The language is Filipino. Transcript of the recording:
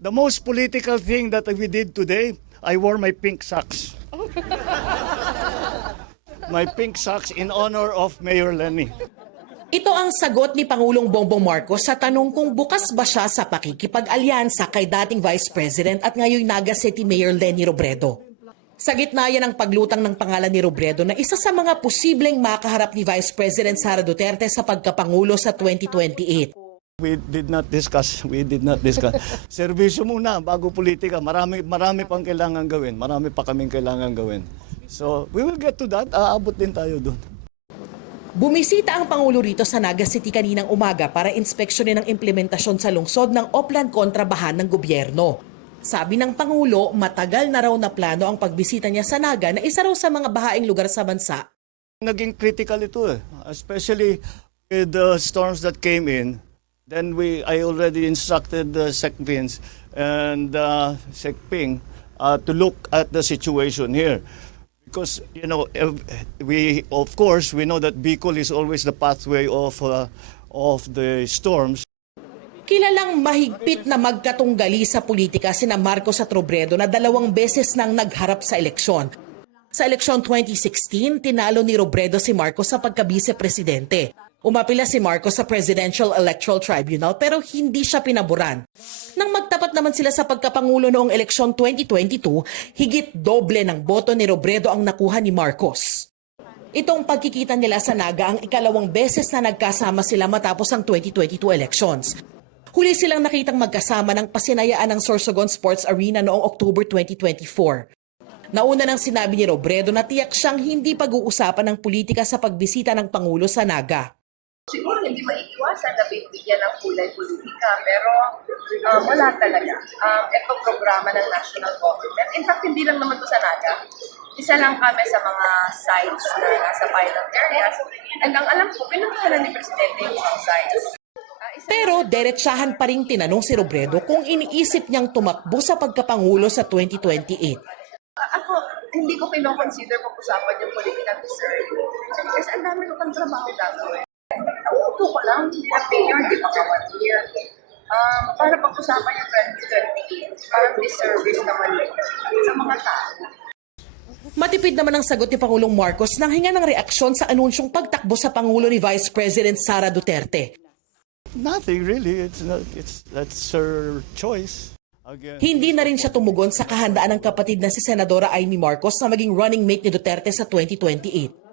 The most political thing that we did today, I wore my pink socks. My pink socks in honor of Mayor Lenny. Ito ang sagot ni Pangulong Bongbong Marcos sa tanong kung bukas ba siya sa pakikipag-alyansa kay dating Vice President at ngayon Naga City Mayor Leni Robredo. Sa gitna yan ang paglutang ng pangalan ni Robredo na isa sa mga posibleng makaharap ni Vice President Sara Duterte sa pagkapangulo sa 2028. We did not discuss. Serbisyo muna bago politika. Marami pang kailangan gawin. Marami pa kaming kailangan gawin. So, we will get to that. Aabot din tayo doon. Bumisita ang Pangulo rito sa Naga City kaninang umaga para inspeksyonin ang implementasyon sa lungsod ng Oplan kontrabahan ng gobyerno. Sabi ng Pangulo, matagal na raw na plano ang pagbisita niya sa Naga na isa raw sa mga bahaing lugar sa bansa. Naging critical ito especially with the storms that came in. Then I already instructed Sec Vince and Sec Ping to look at the situation here. Because, you know, we know that Bicol is always the pathway of the storms. Kilalang mahigpit na magkatunggali sa politika sina Marcos at Robredo na 2 beses nang nagharap sa eleksyon. Sa eleksyon 2016, tinalo ni Robredo si Marcos sa pagka-vice-presidente. Umapila si Marcos sa Presidential Electoral Tribunal pero hindi siya pinaboran. Nang magtapat naman sila sa pagkapangulo noong eleksyon 2022, higit doble ng boto ni Robredo ang nakuha ni Marcos. Itong pagkikita nila sa Naga ang ikalawang beses na nagkasama sila matapos ang 2022 elections. Huli silang nakitang magkasama ng pasinayaan ng Sorsogon Sports Arena noong October 2024. Nauna nang sinabi ni Robredo na tiyak siyang hindi pag-uusapan ng politika sa pagbisita ng Pangulo sa Naga. Siguro hindi maiiwasan na bigyan ng kulay politika, pero wala talaga. Itong programa ng national government, in fact, hindi lang naman ito sa Naga. Isa lang kami sa mga sites na nasa pilot areas. And ang alam ko, pinuntahan ni Presidente yung mga sites. Pero diretsahan pa rin tinanong si Robredo kung iniisip niyang tumakbo sa pagkapangulo sa 2028. Ako, hindi ko pinoconsider pag-usapan yung political deserve. Kasi ang dami ko pang trabaho gagawin. Nauto ko lang, bilang mayor, di ba ka 1 year. Para pag-usapan yung 2028, parang disservice naman sa mga tao. Matipid naman ang sagot ni Pangulong Marcos nang hinga ng reaksyon sa anunsyong pagtakbo sa Pangulo ni Vice President Sara Duterte. Nothing really. That's her choice. Again. Hindi na rin siya tumugon sa kahandaan ng kapatid na si Senadora Amy Marcos na maging running mate ni Duterte sa 2028.